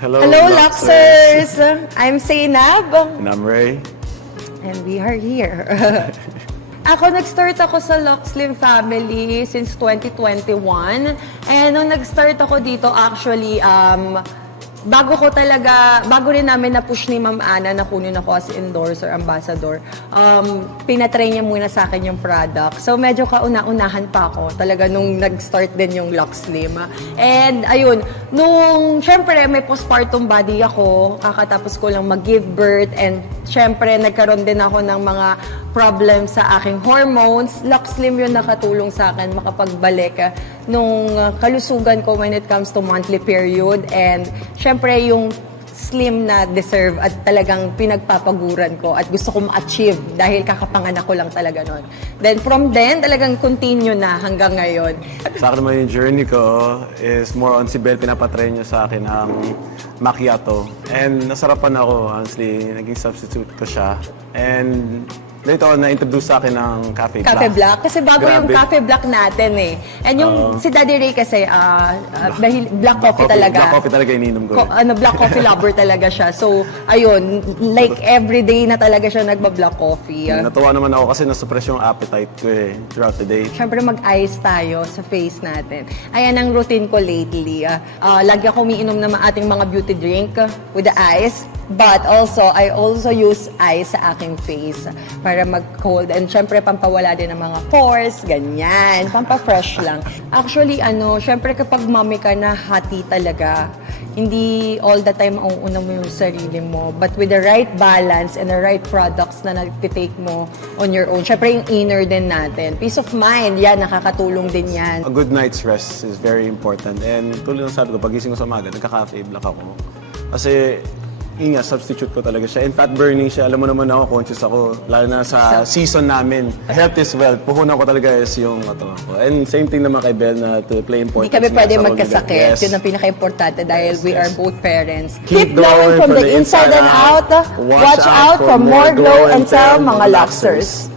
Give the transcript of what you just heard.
Hello, Hello, Luxers! I'm Zainab. And I'm Ray. And we are here. Nag-start ako sa Lux Slim family since 2021. And nung nag-start ako dito, actually, bago rin namin na-push ni Ma'am Ana na kunin ako as endorser, ambassador, pinatry niya muna sa akin yung product. So, medyo kauna-unahan pa ako talaga nung nag-start din yung Lux Slim. And, ayun, syempre, may postpartum body ako, kakatapos ko lang mag-give birth, and syempre, nagkaroon din ako ng mga problems sa aking hormones. Lux Slim yun nakatulong sa akin makapagbalik nung kalusugan ko when it comes to monthly period, and syempre yung slim na deserve at talagang pinagpapaguran ko at gusto ko ma-achieve dahil kakapanganak ko lang talaga nun. Then from then, talagang continue na hanggang ngayon. Sa akin naman yung journey ko is more on si Belle, pinapatry niya sa akin ang macchiato. And nasarapan ako, honestly, naging substitute ko siya. And later on, na-introduce sa akin ng Cafe Black. Cafe Black? Kasi bago yung Grabe. Cafe Black natin eh. And yung si Daddy Ray kasi, black coffee talaga. Black coffee talaga ininom ko. Black coffee lover talaga siya. So, ayun, like everyday na talaga siya nagba-black coffee. Natuwa naman ako kasi nasuppress yung appetite ko throughout the day. Siyempre mag-ice tayo sa face natin. Ayan ang routine ko lately. Lagi ako umiinom ng ating mga beauty drink with the ice. But also, I also use ice sa aking face para mag-cold. And syempre, pampawala din ng mga pores, ganyan. Pampa-fresh lang. Actually, syempre kapag mommy ka na hati talaga, hindi all the time mauuna mo yung sarili mo. But with the right balance and the right products na nag-take mo on your own, syempre yung inner din natin. Peace of mind, yan, nakakatulong din yan. A good night's rest is very important. And tulad ng sabi ko, pagising ko sa umaga, nagka-Cafe Black ako. Kasi yun nga, substitute ko talaga siya. And fat burning siya. Alam mo naman ako, conscious ako. Lalo na sa season namin. Health is wealth. Puhunan ko talaga is yung katawan ko. And same thing naman kay Belle na to play important. Hindi kami pwede sa magkasakit. Yes. Yun ang pinaka-importante dahil we are both parents. Keep glowing from the inside and out. Watch out for more glow and tell, mga Luxers.